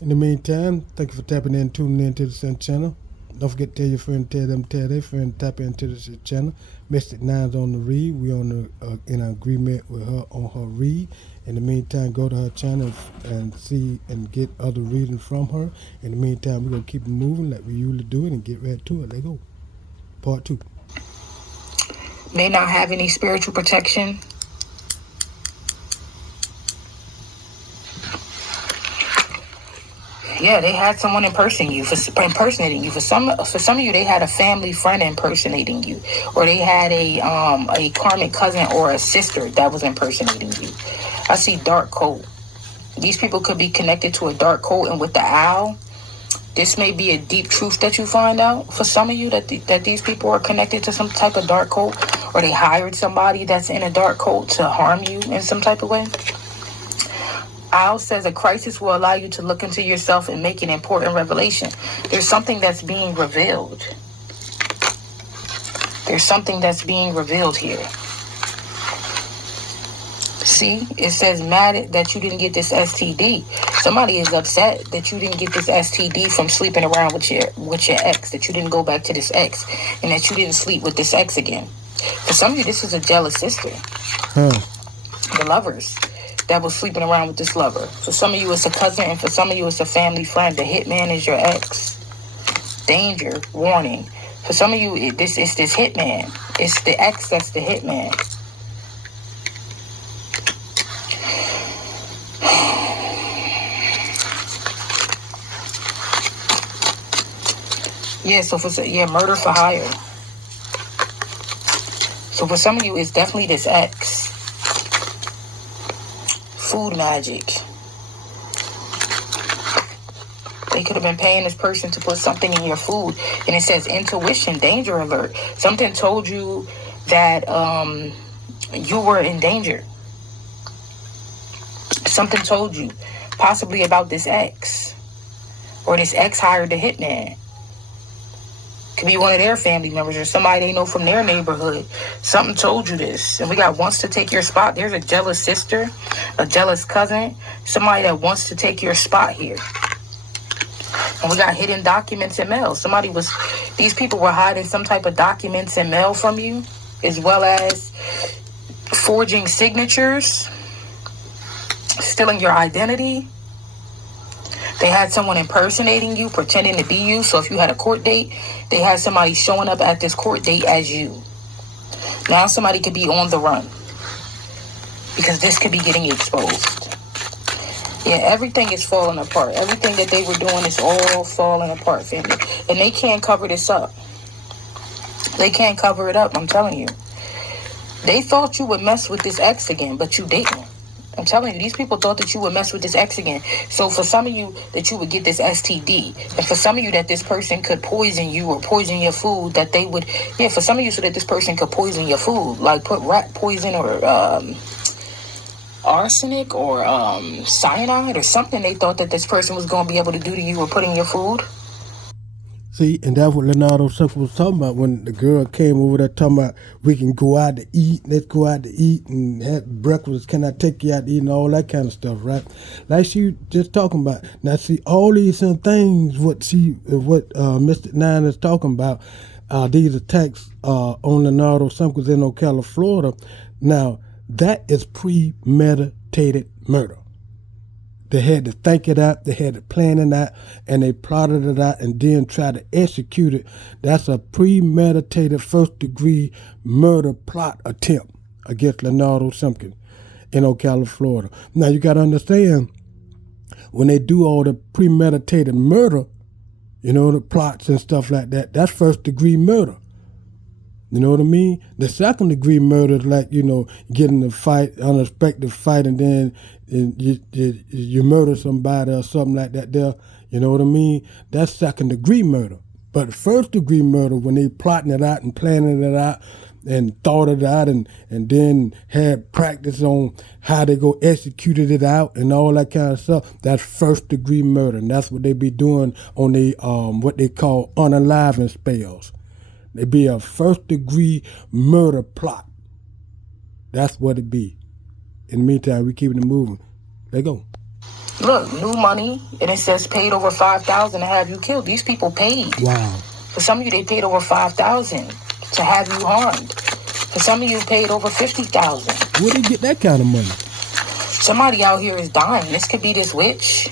In the meantime, thank you for tapping in, tuning in to the Sun channel. Don't forget to tell your friend, tell their friend, tap into this channel. Mystic Nine's on the read. We on in agreement with her on her read. In the meantime, go to her channel and see and get other readings from her. In the meantime, we're gonna keep it moving like we usually do it and get right to it. Let's go. Part 2. May not have any spiritual protection. Yeah, they had someone impersonating you. For some of you, they had a family friend impersonating you, or they had a karmic cousin or a sister that was impersonating you. I see dark cult. These people could be connected to a dark cult, and with the owl, this may be a deep truth that you find out. For some of you, that these people are connected to some type of dark cult, or they hired somebody that's in a dark cult to harm you in some type of way. Owl says a crisis will allow you to look into yourself and make an important revelation. There's something that's being revealed. There's something that's being revealed here. See, it says mad that you didn't get this STD. Somebody is upset that you didn't get this STD from sleeping around with your ex, that you didn't go back to this ex, and that you didn't sleep with this ex again. For some of you, this is a jealous sister. The lovers that was sleeping around with this lover. For some of you, it's a cousin, and for some of you, it's a family friend. The hitman is your ex. Danger, warning. For some of you, it's this hitman. It's the ex that's the hitman. Yeah, murder for hire. So for some of you, it's definitely this ex. Food magic. They could have been paying this person to put something in your food, and it says intuition, danger alert. Something told you that you were in danger. Something told you possibly about this ex, or this ex hired the hitman. Could be one of their family members or somebody they know from their neighborhood. Something told you this. And we got wants to take your spot. There's a jealous sister, a jealous cousin, somebody that wants to take your spot here. And we got hidden documents and mail. These people were hiding some type of documents and mail from you, as well as forging signatures, stealing your identity. They had someone impersonating you, pretending to be you. So if you had a court date, they had somebody showing up at this court date as you. Now somebody could be on the run, because this could be getting exposed. Yeah, everything is falling apart. Everything that they were doing is all falling apart, family. And they can't cover this up. They can't cover it up, I'm telling you. They thought you would mess with this ex again, but you didn't. I'm telling you, these people thought that you would mess with this ex again. So for some of you, that you would get this STD. And for some of you, that this person could poison you or poison your food, that they would... Yeah, for some of you, so that this person could poison your food. Like put rat poison or arsenic or cyanide or something they thought that this person was going to be able to do to you or put in your food. See, and that's what Leonardo Simpkins was talking about when the girl came over there talking about we can go out to eat, let's go out to eat and have breakfast, can I take you out to eat and all that kind of stuff, right? Like she just talking about. Now, see, all these things, what Mr. Nine is talking about, these attacks on Leonardo Simpkins in Ocala, Florida. Now, that is premeditated murder. They had to think it out, they had to plan it out, and they plotted it out and then tried to execute it. That's a premeditated first-degree murder plot attempt against Leonardo Simpkins in Ocala, Florida. Now, you got to understand, when they do all the premeditated murder, you know, the plots and stuff like that, that's first-degree murder. You know what I mean? The second-degree murder is like, you know, getting a fight, unexpected fight, and then you murder somebody or something like that there. You know what I mean? That's second-degree murder. But first-degree murder, when they plotting it out and planning it out and thought it out and then had practice on how they go executed it out and all that kind of stuff, that's first-degree murder. And that's what they be doing on the what they call unaliving spells. It be a first-degree murder plot. That's what it be. In the meantime, we keeping it moving. Let go. Look, new money, and it says paid over $5,000 to have you killed. These people paid. Wow. For some of you, they paid over $5,000 to have you harmed. For some of you, paid over $50,000. Where they get that kind of money? Somebody out here is dying. This could be this witch.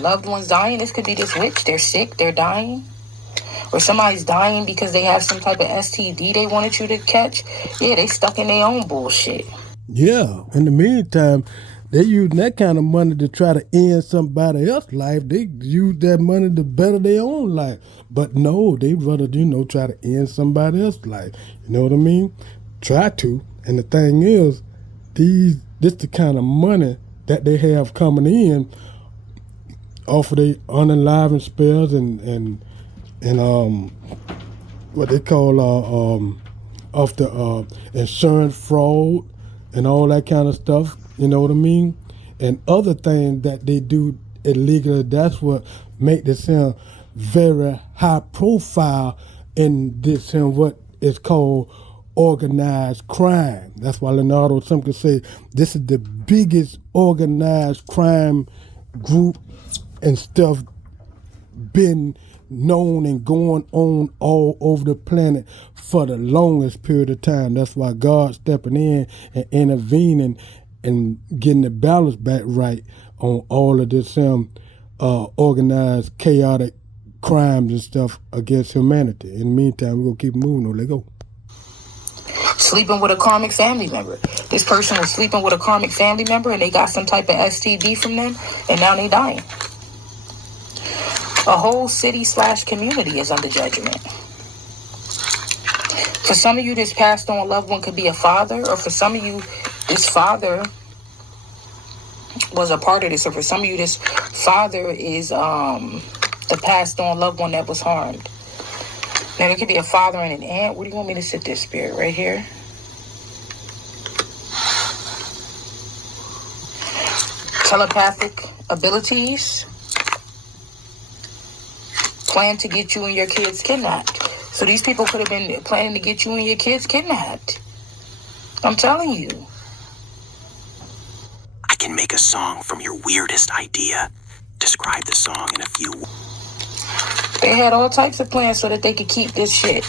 Loved ones dying. This could be this witch. They're sick. They're dying. Or somebody's dying because they have some type of STD they wanted you to catch. Yeah, they stuck in their own bullshit. Yeah. In the meantime, they use that kind of money to try to end somebody else's life. They use that money to better their own life. But no, they'd rather, try to end somebody else's life. You know what I mean? Try to. And the thing is, this the kind of money that they have coming in off of their unenlivened spells and what they call off the insurance fraud and all that kind of stuff. You know what I mean? And other things that they do illegally. That's what make this very high profile in this what is called organized crime. That's why Leonardo Simpkins say this is the biggest organized crime group and stuff been known and going on all over the planet for the longest period of time. That's why God stepping in and intervening and getting the balance back right on all of this organized, chaotic crimes and stuff against humanity. In the meantime, we're going to keep moving on. Let's go. Sleeping with a karmic family member. This person was sleeping with a karmic family member and they got some type of STD from them and now they dying. A whole city/community is under judgment. For some of you, this passed on loved one could be a father, or for some of you, this father was a part of this, or for some of you, this father is the passed on loved one that was harmed. Now, it could be a father and an aunt. Where do you want me to sit this spirit? Right here? Telepathic abilities. Plan to get you and your kids kidnapped. So these people could have been planning to get you and your kids kidnapped. I'm telling you. I can make a song from your weirdest idea. Describe the song in a few words. They had all types of plans so that they could keep this shit.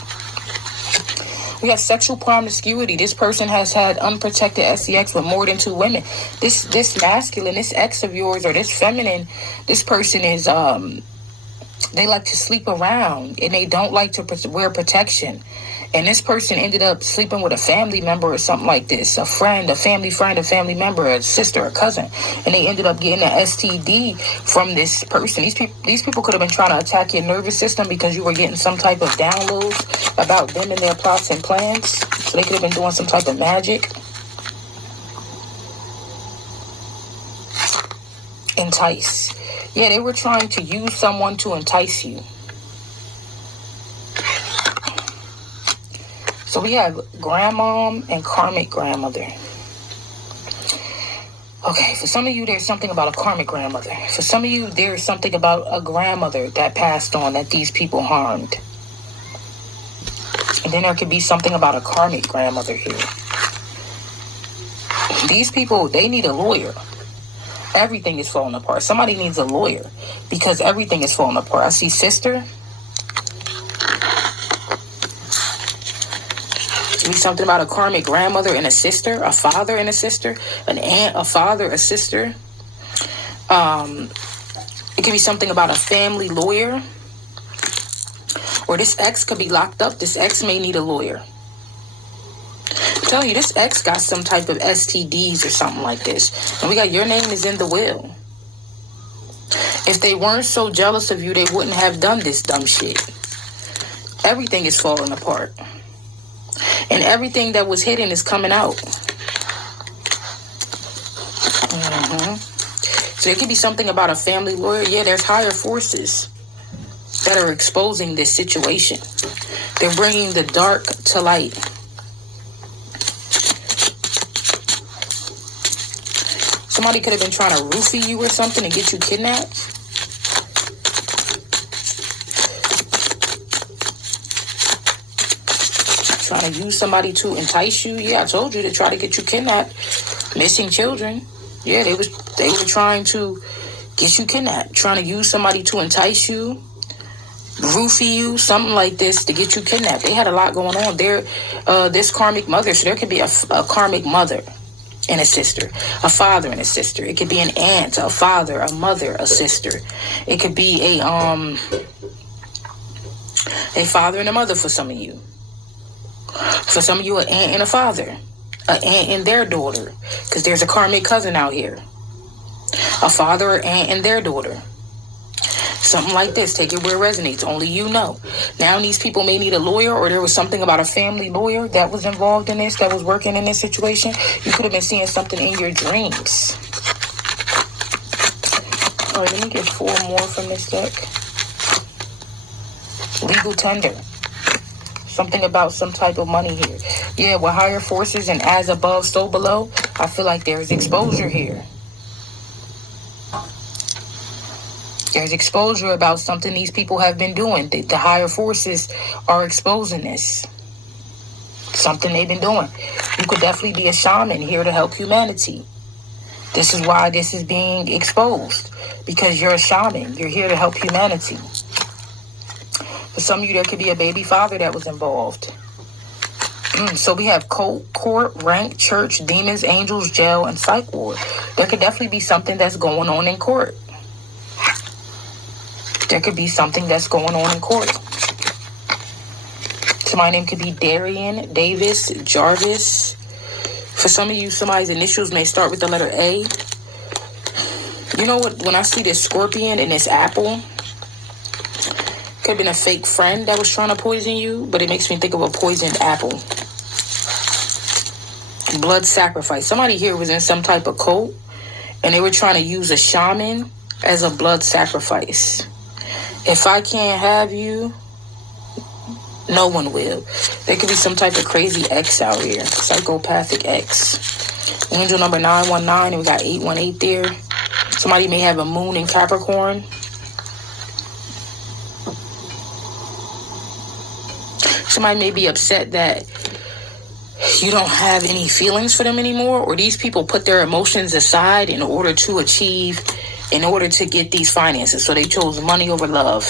We have sexual promiscuity. This person has had unprotected sex with more than 2 women. This masculine, this ex of yours, or this feminine, this person is they like to sleep around and they don't like to wear protection. And this person ended up sleeping with a family member or something like this, a friend, a family friend, a family member, a sister, a cousin, and they ended up getting an STD from this person. These people could have been trying to attack your nervous system because you were getting some type of downloads about them and their plots and plans. So they could have been doing some type of magic. Entice. Yeah, they were trying to use someone to entice you. So we have grandmom and karmic grandmother. Okay, for some of you, there's something about a karmic grandmother. For some of you, there's something about a grandmother that passed on that these people harmed. And then there could be something about a karmic grandmother here. These people, they need a lawyer. Everything is falling apart. Somebody needs a lawyer because everything is falling apart. I see sister. Be something about a karmic grandmother and a sister, a father and a sister, an aunt, a father, a sister. It could be something about a family lawyer. Or this ex could be locked up. This ex may need a lawyer. I'm telling you, this ex got some type of STDs or something like this. And we got your name is in the will. If they weren't so jealous of you, they wouldn't have done this dumb shit. Everything is falling apart. And everything that was hidden is coming out. So it could be something about a family lawyer. Yeah, there's higher forces that are exposing this situation. They're bringing the dark to light. Somebody could have been trying to roofie you or something and get you kidnapped. Trying to use somebody to entice you. Yeah, I told you to try to get you kidnapped. Missing children. Yeah, they were trying to get you kidnapped, trying to use somebody to entice you, roofie you, something like this to get you kidnapped. They had a lot going on there. This karmic mother, so there could be a karmic mother and a sister, a father and a sister. It could be an aunt, a father, a mother, a sister. It could be a father and a mother for some of you. For some of you, an aunt and a father, an aunt and their daughter, because there's a karmic cousin out here. A father or aunt and their daughter. Something like this. Take it where it resonates. Only you know. Now these people may need a lawyer, or there was something about a family lawyer that was involved in this, that was working in this situation. You could have been seeing something in your dreams. All right, let me get 4 more from this deck. Legal tender. Something about some type of money here. Yeah, with higher forces and as above, so below, I feel like there's exposure here. There's exposure about something these people have been doing. The higher forces are exposing this. Something they've been doing. You could definitely be a shaman here to help humanity. This is why this is being exposed. Because you're a shaman. You're here to help humanity. For some of you, there could be a baby father that was involved. So we have court, rank, church, demons, angels, jail, and psych ward. There could definitely be something that's going on in court. There could be something that's going on in court. So my name could be Darian, Davis, Jarvis. For some of you, somebody's initials may start with the letter A. You know what? When I see this scorpion and this apple, could have been a fake friend that was trying to poison you, but it makes me think of a poisoned apple. Blood sacrifice. Somebody here was in some type of cult, and they were trying to use a shaman as a blood sacrifice. If I can't have you, no one will. There could be some type of crazy ex out here. Psychopathic ex. Angel number 919, and we got 818 there. Somebody may have a moon in Capricorn. Somebody may be upset that you don't have any feelings for them anymore, or these people put their emotions aside in order to get these finances. So they chose money over love.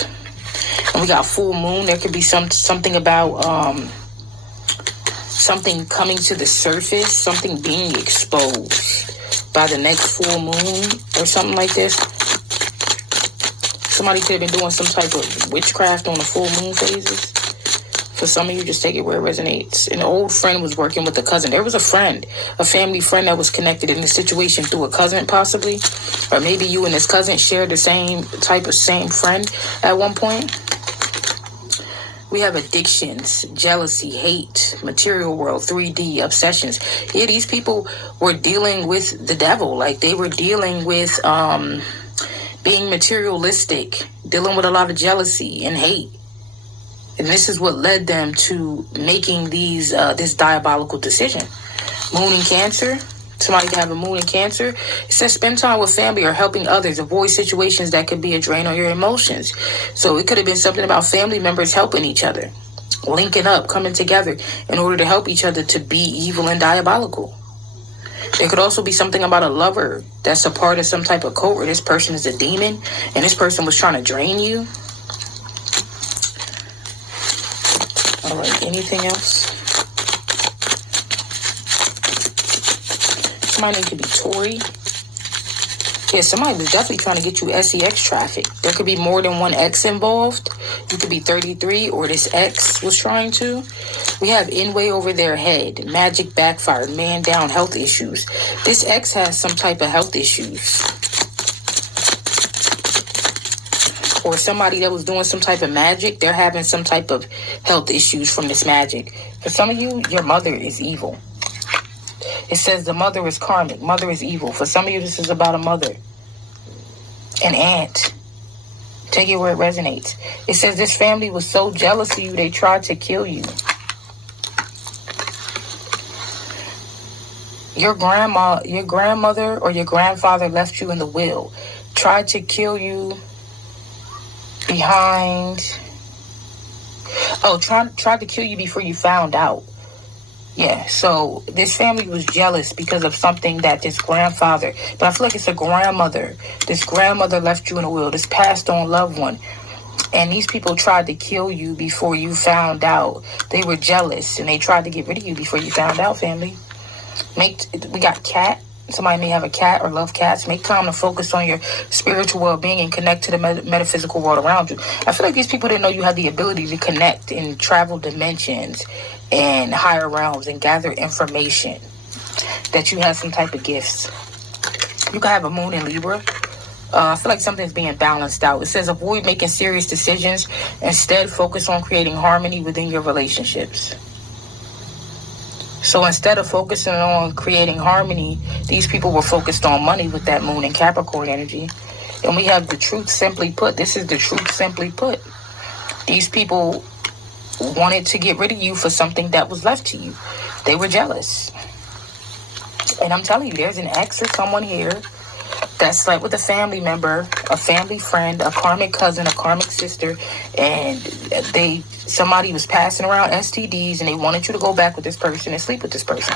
And we got full moon. There could be something about something coming to the surface, something being exposed by the next full moon or something like this. Somebody could have been doing some type of witchcraft on the full moon phases. For some of you, just take it where it resonates. An old friend was working with a cousin. There was a friend, a family friend that was connected in this situation through a cousin possibly. Or maybe you and this cousin shared the same friend at one point. We have addictions, jealousy, hate, material world, 3D, obsessions. Yeah, these people were dealing with the devil. Like they were dealing with being materialistic, dealing with a lot of jealousy and hate. And this is what led them to making this diabolical decision. Moon in Cancer. Somebody can have a moon in Cancer. It says spend time with family or helping others. Avoid situations that could be a drain on your emotions. So it could have been something about family members helping each other, linking up, coming together in order to help each other to be evil and diabolical. There could also be something about a lover that's a part of some type of cult where this person is a demon and this person was trying to drain you. All right, anything else? Somebody could be Tory. Yeah, somebody was definitely trying to get you SEX traffic. There could be more than one X involved. You could be 33 or this X was trying to. We have in way over their head, magic backfired, man down, health issues. This X has some type of health issues. Or somebody that was doing some type of magic, they're having some type of health issues from this magic. For some of you, your mother is evil. It says the mother is karmic, mother is evil. For some of you, this is about a mother, an aunt. Take it where it resonates. It says this family was so jealous of you, they tried to kill you. Your grandmother or your grandfather left you in the will, tried to kill you tried to kill you before you found out. Yeah, so this family was jealous because of something that this grandfather, but I feel like it's a grandmother. This grandmother left you in a will, this passed on loved one. And these people tried to kill you before you found out. They were jealous and they tried to get rid of you before you found out, family. We got cat. Somebody may have a cat or love cats. Make time to focus on your spiritual well-being and connect to the metaphysical world around you. I feel like these people didn't know you had the ability to connect in travel dimensions and higher realms and gather information, that you had some type of gifts. You could have a moon in Libra. I feel like something's being balanced out. It says avoid making serious decisions. Instead, focus on creating harmony within your relationships. So instead of focusing on creating harmony, these people were focused on money with that moon and Capricorn energy. And we have the truth simply put. This is the truth simply put. These people wanted to get rid of you for something that was left to you. They were jealous. And I'm telling you, there's an ex or someone here that slept with a family member, a family friend, a karmic cousin, a karmic sister, and somebody was passing around STDs and they wanted you to go back with this person and sleep with this person.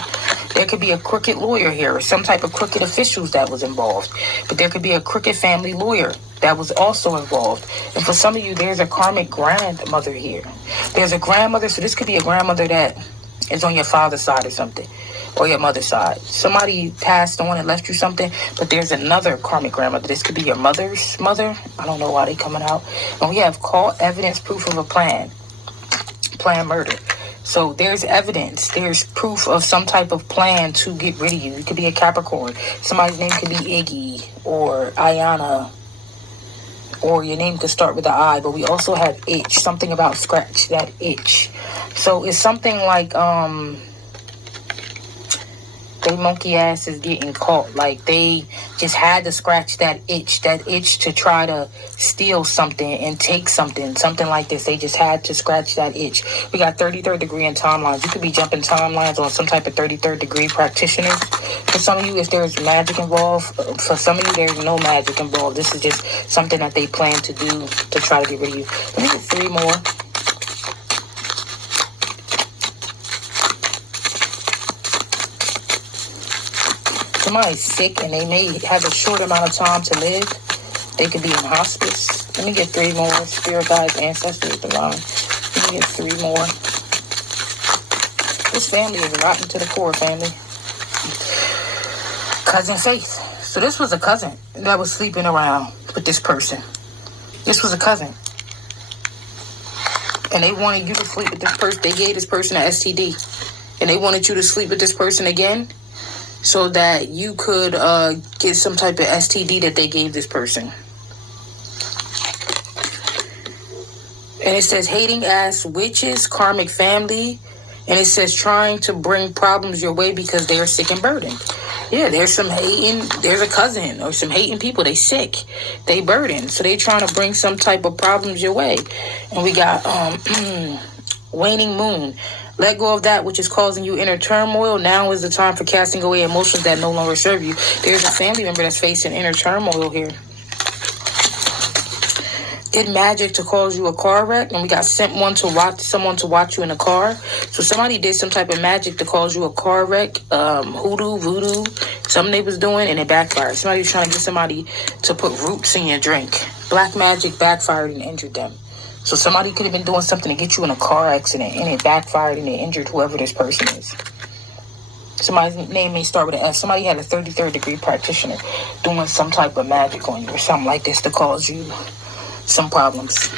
There could be a crooked lawyer here or some type of crooked officials that was involved. But there could be a crooked family lawyer that was also involved. And for some of you, there's a karmic grandmother here. There's a grandmother, so this could be a grandmother that is on your father's side or something, or your mother's side. Somebody passed on and left you something, but there's another karmic grandmother. This could be your mother's mother. I don't know why they coming out. And we have call evidence, proof of a planned murder. So there's evidence, there's proof of some type of plan to get rid of you. It could be a Capricorn. Somebody's name could be Iggy or Ayana, or your name could start with an I, but we also have itch, something about scratch that itch. So it's something like they monkey ass is getting caught. Like they just had to scratch that itch to try to steal something and take something like this. They just had to scratch that itch. We got 33rd degree in timelines. You could be jumping timelines on some type of 33rd degree practitioners. For some of you, if there's magic involved, for some of you, there's no magic involved. This is just something that they plan to do to try to get rid of you. Let me get 3 more. Somebody's sick and they may have a short amount of time to live. They could be in hospice. Let me get 3 more. Spirit guides, ancestors, divine. Let me get 3 more. This family is rotten to the core, family. Cousin Faith. So this was a cousin that was sleeping around with this person. This was a cousin. And they wanted you to sleep with this person. They gave this person an STD. And they wanted you to sleep with this person again, so that you could get some type of STD that they gave this person. And it says hating ass witches, karmic family. And it says trying to bring problems your way because they are sick and burdened. Yeah, there's some hating. There's a cousin or some hating people. They sick. They burdened. So they trying to bring some type of problems your way. And we got waning moon. Let go of that which is causing you inner turmoil. Now is the time for casting away emotions that no longer serve you. There's a family member that's facing inner turmoil here. Did magic to cause you a car wreck, and we got someone to watch you in a car. So somebody did some type of magic to cause you a car wreck, hoodoo, voodoo, something they was doing, and it backfired. Somebody was trying to get somebody to put roots in your drink. Black magic backfired and injured them. So somebody could have been doing something to get you in a car accident, and it backfired and it injured whoever this person is. Somebody's name may start with an F. Somebody had a 33rd degree practitioner doing some type of magic on you or something like this to cause you some problems.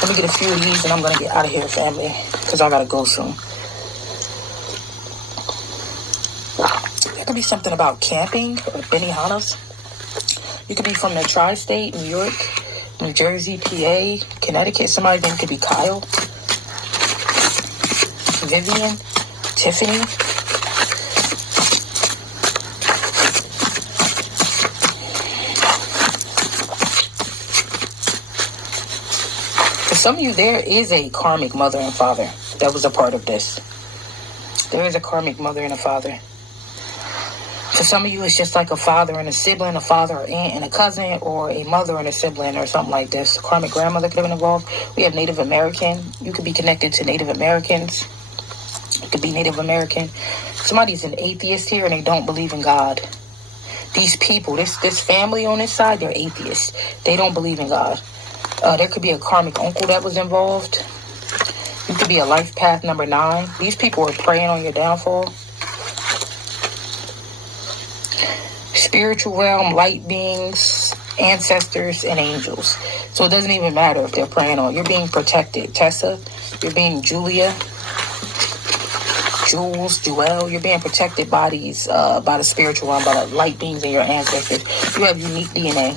Let me get a few of these and I'm going to get out of here, family, because I got to go soon. There could be something about camping or Benihanas. You could be from the tri-state, New York, New Jersey, PA, Connecticut. Somebody's name could be Kyle, Vivian, Tiffany. For some of you, there is a karmic mother and father that was a part of this. There is a karmic mother and a father. For some of you, it's just like a father and a sibling, a father or aunt and a cousin, or a mother and a sibling, or something like this. A karmic grandmother could have been involved. We have Native American. You could be connected to Native Americans. It could be Native American. Somebody's an atheist here and they don't believe in God. These people, this family on this side, they're atheists. They don't believe in God. There could be a karmic uncle that was involved. It could be a life path number 9. These people are preying on your downfall. Spiritual realm, light beings, ancestors, and angels. So it doesn't even matter if they're preying on. You're being protected. Tessa, you're being Julia, Jules, Joelle, you're being protected by these, by the spiritual realm, by the light beings and your ancestors. You have unique DNA.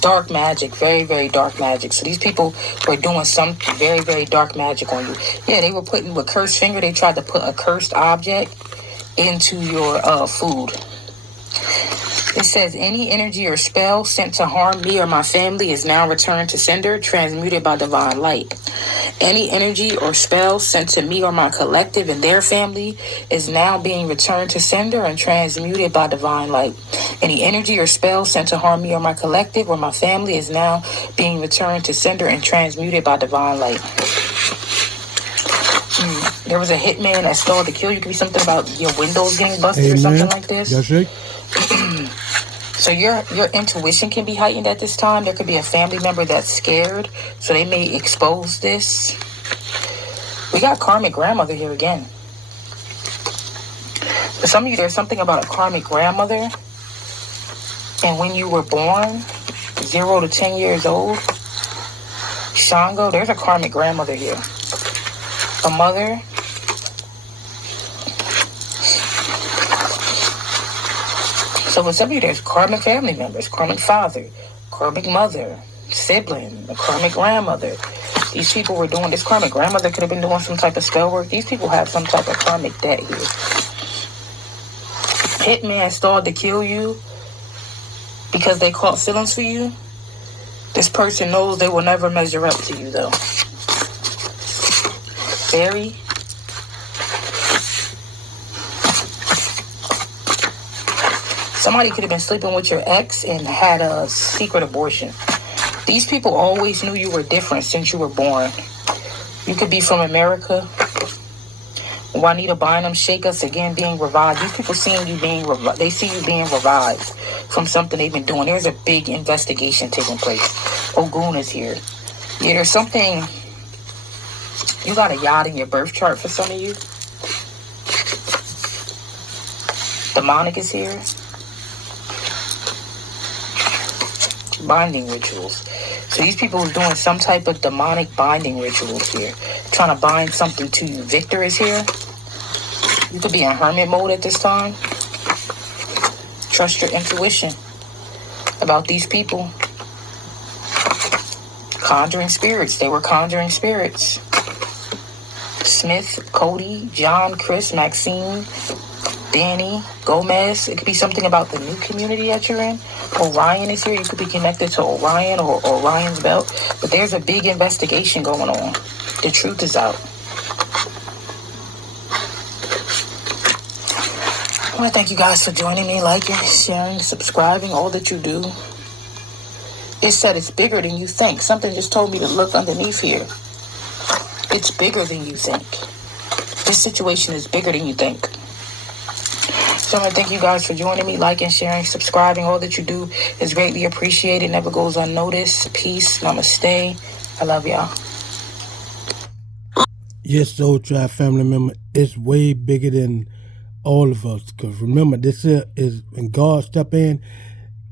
Dark magic, very, very dark magic. So these people were doing some very, very dark magic on you. Yeah, they were putting with cursed finger. They tried to put a cursed object into your food. It says, any energy or spell sent to harm me or my family is now returned to sender, transmuted by divine light. Any energy or spell sent to me or my collective and their family is now being returned to sender and transmuted by divine light. Any energy or spell sent to harm me or my collective or my family is now being returned to sender and transmuted by divine light. There was a hitman that stalled to kill you. It could be something about your windows getting busted. Amen. Or something like this. Yes, sir. So your intuition can be heightened at this time. There could be a family member that's scared, so they may expose this. We got karmic grandmother here again. For some of you, there's something about a karmic grandmother. And when you were born, 0 to 10 years old, Shango, there's a karmic grandmother here. A mother. So for some of you, there's karmic family members, karmic father, karmic mother, sibling, a karmic grandmother. These people were doing, this karmic grandmother could have been doing some type of spell work. These people have some type of karmic debt here. Hitman stalled to kill you because they caught feelings for you. This person knows they will never measure up to you, though. Fairy. Somebody could have been sleeping with your ex and had a secret abortion. These people always knew you were different since you were born. You could be from America. Juanita Bynum, Shake Us Again, being revived. These people seeing you being revived. They see you being revived from something they've been doing. There's a big investigation taking place. Ogun is here. Yeah, there's something. You got a yacht in your birth chart for some of you. Demonic is here. Binding rituals. So these people are doing some type of demonic binding rituals here. Trying to bind something to you. Victor is here. You could be in hermit mode at this time. Trust your intuition about these people. Conjuring spirits. They were conjuring spirits. Smith, Cody, John, Chris, Maxine, Danny, Gomez. It could be something about the new community that you're in. Orion is here. You could be connected to Orion or Orion's belt. But there's a big investigation going on. The truth is out. I want to thank you guys for joining me, liking, sharing, subscribing, all that you do. It said it's bigger than you think. Something just told me to look underneath here. It's bigger than you think. This situation is bigger than you think. So I want to thank you guys for joining me, liking, sharing, subscribing. All that you do is greatly appreciated. Never goes unnoticed. Peace. Namaste. I love y'all. Yes, Soul Tribe family member, it's way bigger than all of us. Because remember, this here is when God step in,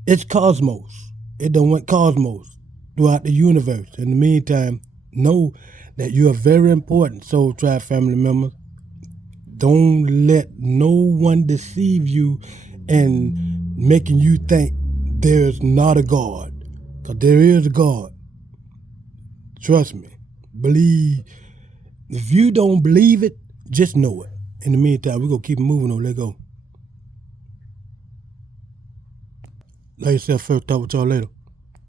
it's cosmos. It done went cosmos throughout the universe. In the meantime, know that you are very important, Soul Tribe family members. Don't let no one deceive you and making you think there's not a God. Because there is a God. Trust me. Believe. If you don't believe it, just know it. In the meantime, we're going to keep moving on. Let's go. Like yourself first. Talk with y'all later.